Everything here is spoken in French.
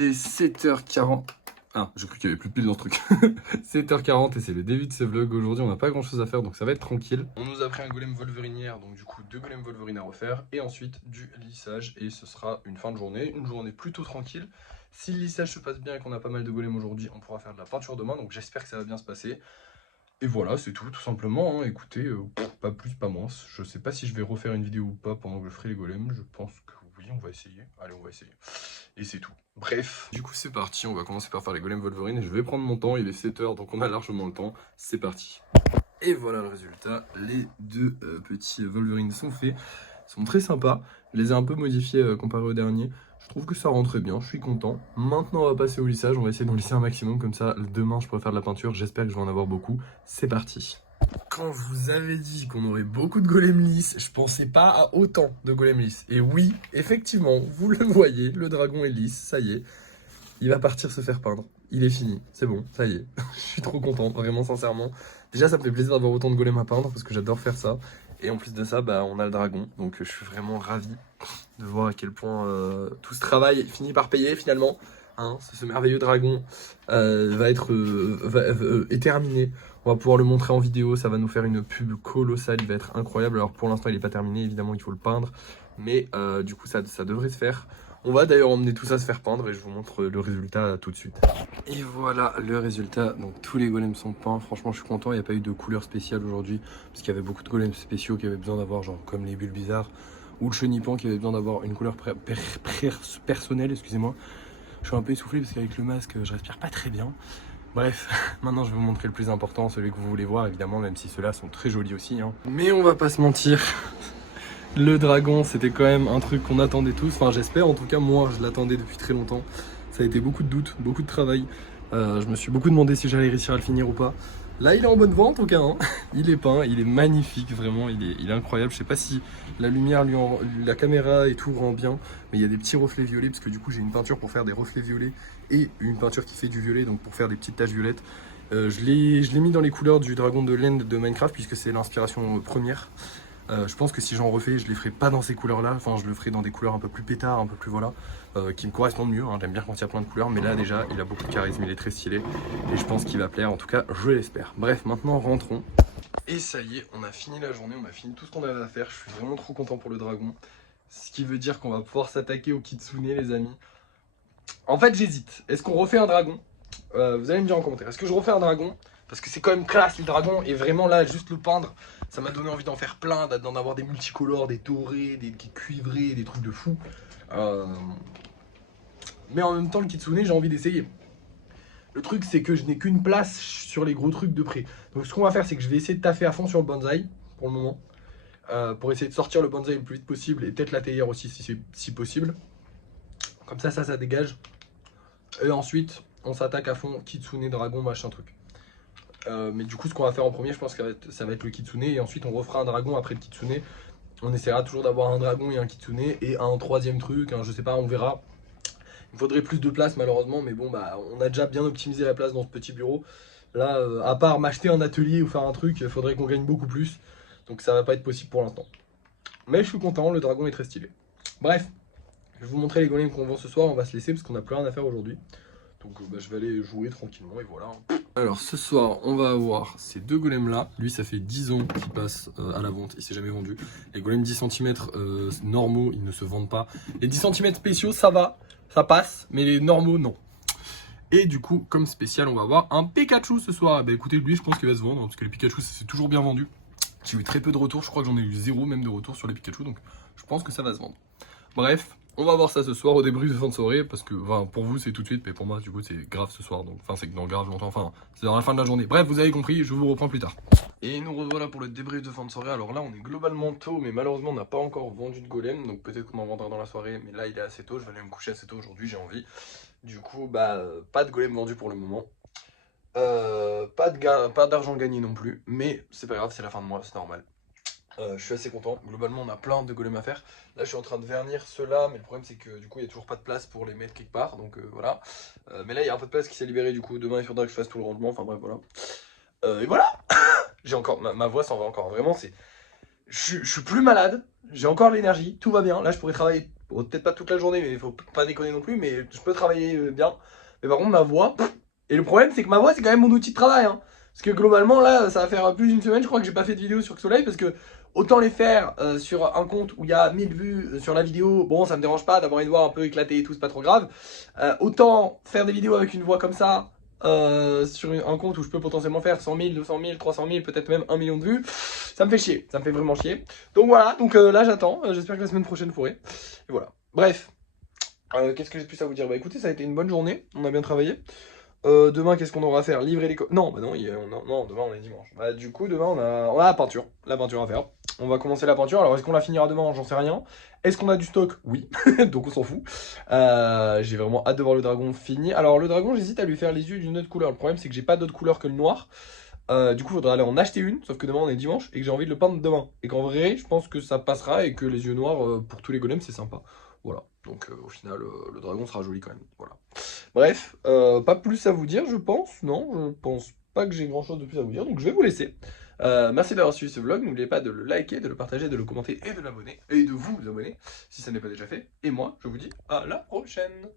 Il est 7h40. Ah, j'ai cru qu'il y avait plus de pile dans ce truc. 7h40 et c'est le début de ce vlog. Aujourd'hui, on n'a pas grand chose à faire donc ça va être tranquille. On nous a pris un golem wolverinière, donc du coup 2 golems wolverine à refaire et ensuite du lissage. Et ce sera une fin de journée, une journée plutôt tranquille. Si le lissage se passe bien et qu'on a pas mal de golems aujourd'hui, on pourra faire de la peinture demain. Donc j'espère que ça va bien se passer. Et voilà, c'est tout simplement. Hein. Écoutez, pas plus, pas moins. Je sais pas si je vais refaire une vidéo ou pas pendant que je ferai les golems. Je pense que oui, on va essayer. Allez, on va essayer. Et c'est tout. Bref. Du coup, c'est parti. On va commencer par faire les golems Wolverine. Je vais prendre mon temps. Il est 7h, donc on a largement le temps. C'est parti. Et voilà le résultat. Les deux petits Wolverine sont faits. Ils sont très sympas. Je les ai un peu modifiés comparé au dernier. Je trouve que ça rentre bien, je suis content. Maintenant, on va passer au lissage. On va essayer d'en lisser un maximum. Comme ça, demain, je pourrai faire de la peinture. J'espère que je vais en avoir beaucoup. C'est parti. Quand je vous avais dit qu'on aurait beaucoup de golems lisses, je pensais pas à autant de golems lisses. Et oui, effectivement, vous le voyez, le dragon est lisse, ça y est. Il va partir se faire peindre. Il est fini, c'est bon, ça y est. Je suis trop content, vraiment sincèrement. Déjà, ça me fait plaisir d'avoir autant de golems à peindre parce que j'adore faire ça. Et en plus de ça, bah, on a le dragon. Donc je suis vraiment ravi de voir à quel point tout ce travail finit par payer finalement. Hein, ce merveilleux dragon est terminé. On va pouvoir le montrer en vidéo, ça va nous faire une pub colossale, il va être incroyable. Alors pour l'instant il n'est pas terminé, évidemment il faut le peindre. Mais du coup ça devrait se faire. On va d'ailleurs emmener tout ça se faire peindre et je vous montre le résultat tout de suite. Et voilà le résultat, donc tous les golems sont peints, franchement je suis content, il n'y a pas eu de couleur spéciale aujourd'hui. Parce qu'il y avait beaucoup de golems spéciaux qui avaient besoin d'avoir genre comme les bulles bizarres ou le chenipan qui avait besoin d'avoir une couleur personnelle, excusez-moi. Je suis un peu essoufflé parce qu'avec le masque je respire pas très bien. Bref, maintenant je vais vous montrer le plus important, celui que vous voulez voir évidemment, même si ceux-là sont très jolis aussi. Hein. Mais on va pas se mentir, le dragon c'était quand même un truc qu'on attendait tous, enfin j'espère, en tout cas moi je l'attendais depuis très longtemps. Ça a été beaucoup de doutes, beaucoup de travail. Je me suis beaucoup demandé si j'allais réussir à le finir ou pas. Là il est en bonne voie en tout cas, hein. Il est peint, il est magnifique vraiment, il est incroyable. Je sais pas si la lumière, la caméra et tout rend bien, mais il y a des petits reflets violets parce que du coup j'ai une peinture pour faire des reflets violets et une peinture qui fait du violet, donc pour faire des petites taches violettes. Je l'ai mis dans les couleurs du dragon de Land de Minecraft puisque c'est l'inspiration première. Je pense que si j'en refais, je les ferai pas dans ces couleurs-là. Enfin, je le ferai dans des couleurs un peu plus pétard, un peu plus voilà, qui me correspondent mieux. Hein. J'aime bien quand il y a plein de couleurs, mais là déjà, il a beaucoup de charisme, il est très stylé et je pense qu'il va plaire. En tout cas, je l'espère. Bref, maintenant rentrons. Et ça y est, on a fini la journée, on a fini tout ce qu'on avait à faire. Je suis vraiment trop content pour le dragon, ce qui veut dire qu'on va pouvoir s'attaquer au kitsune, les amis. En fait, j'hésite. Est-ce qu'on refait un dragon? Vous allez me dire en commentaire. Est-ce que je refais un dragon? Parce que c'est quand même classe le dragon. Et vraiment là, juste le peindre, ça m'a donné envie d'en faire plein, d'en avoir des multicolores, des dorés, des cuivrés, des trucs de fou. Mais en même temps, le kitsune, j'ai envie d'essayer. Le truc, c'est que je n'ai qu'une place sur les gros trucs de près. Donc ce qu'on va faire, c'est que je vais essayer de taffer à fond sur le bonsaï, pour le moment. Pour essayer de sortir le bonsaï le plus vite possible. Et peut-être la théière aussi, si possible. Comme ça dégage. Et ensuite, on s'attaque à fond kitsune, dragon, machin truc. Mais du coup, ce qu'on va faire en premier, je pense que ça va être le kitsune. Et ensuite, on refera un dragon après le kitsune. On essaiera toujours d'avoir un dragon et un kitsune. Et un troisième truc, hein, je sais pas, on verra. Il faudrait plus de place malheureusement. Mais bon, bah, on a déjà bien optimisé la place dans ce petit bureau. Là, à part m'acheter un atelier ou faire un truc, il faudrait qu'on gagne beaucoup plus. Donc ça va pas être possible pour l'instant. Mais je suis content, le dragon est très stylé. Bref, je vais vous montrer les golems qu'on vend ce soir. On va se laisser parce qu'on a plus rien à faire aujourd'hui. Donc bah, je vais aller jouer tranquillement et voilà. Alors ce soir on va avoir ces deux golems là. Lui ça fait 10 ans qu'il passe à la vente, il s'est jamais vendu. Les golems 10 cm normaux ils ne se vendent pas. Les 10 cm spéciaux ça va, ça passe, mais les normaux non. Et du coup comme spécial on va avoir un Pikachu ce soir. Bah écoutez lui je pense qu'il va se vendre, hein, parce que les Pikachu c'est toujours bien vendu. J'ai eu très peu de retours, je crois que j'en ai eu 0 même de retours sur les Pikachu, donc je pense que ça va se vendre. Bref, on va voir ça ce soir au débrief de fin de soirée, parce que enfin, pour vous c'est tout de suite, mais pour moi du coup c'est grave ce soir, donc enfin c'est dans grave longtemps, enfin c'est dans la fin de la journée. Bref, vous avez compris, je vous reprends plus tard. Et nous revoilà pour le débrief de fin de soirée. Alors là on est globalement tôt, mais malheureusement on n'a pas encore vendu de golem, donc peut-être qu'on en vendra dans la soirée, mais là il est assez tôt, je vais aller me coucher assez tôt aujourd'hui, j'ai envie. Du coup bah pas de golem vendu pour le moment. Pas d'argent gagné non plus, mais c'est pas grave, c'est la fin de mois, c'est normal. Je suis assez content, globalement on a plein de golems à faire. Là je suis en train de vernir ceux-là, mais le problème c'est que du coup il n'y a toujours pas de place pour les mettre quelque part, donc voilà. Mais là il y a un peu de place qui s'est libérée, du coup demain il faudra que je fasse tout le rangement, enfin bref voilà. Et voilà. J'ai encore, ma voix s'en va encore, vraiment c'est... Je suis plus malade, j'ai encore l'énergie, tout va bien, là je pourrais travailler Bon, peut-être pas toute la journée, mais il faut pas déconner non plus, mais je peux travailler bien. Mais par contre, ma voix, et le problème, c'est que ma voix, c'est quand même mon outil de travail, hein. Parce que globalement, là, ça va faire plus d'une semaine, je crois que j'ai pas fait de vidéo sur Soleil, parce que autant les faire sur un compte où il y a 1000 vues sur la vidéo, bon, ça me dérange pas d'avoir une voix un peu éclatée et tout, c'est pas trop grave. Autant faire des vidéos avec une voix comme ça, sur un compte où je peux potentiellement faire 100 000, 200 000, 300 000, peut-être même 1 million de vues, ça me fait chier, ça me fait vraiment chier. Donc voilà, donc là j'attends, j'espère que la semaine prochaine je pourrai. Et voilà. Bref, qu'est-ce que j'ai plus à vous dire? Bah écoutez, ça a été une bonne journée, on a bien travaillé. Demain, qu'est-ce qu'on aura à faire? Livrer les Non, bah non, non, demain on est dimanche. Bah du coup, demain on a la peinture à faire. On va commencer la peinture. Alors est-ce qu'on la finira demain? J'en sais rien. Est-ce qu'on a du stock? Oui, donc on s'en fout. J'ai vraiment hâte de voir le dragon fini. Alors le dragon, j'hésite à lui faire les yeux d'une autre couleur. Le problème, c'est que j'ai pas d'autre couleur que le noir. Du coup, il faudra aller en acheter une, sauf que demain on est dimanche et que j'ai envie de le peindre demain. Et qu'en vrai, je pense que ça passera et que les yeux noirs, pour tous les golems, c'est sympa. Voilà. Donc au final, le dragon sera joli quand même. Voilà. Bref, pas plus à vous dire, je pense. Non, je pense pas que j'ai grand chose de plus à vous dire, donc je vais vous laisser. Merci d'avoir suivi ce vlog. N'oubliez pas de le liker, de le partager, de le commenter et de l'abonner. Et de vous abonner si ça n'est pas déjà fait. Et moi, je vous dis à la prochaine.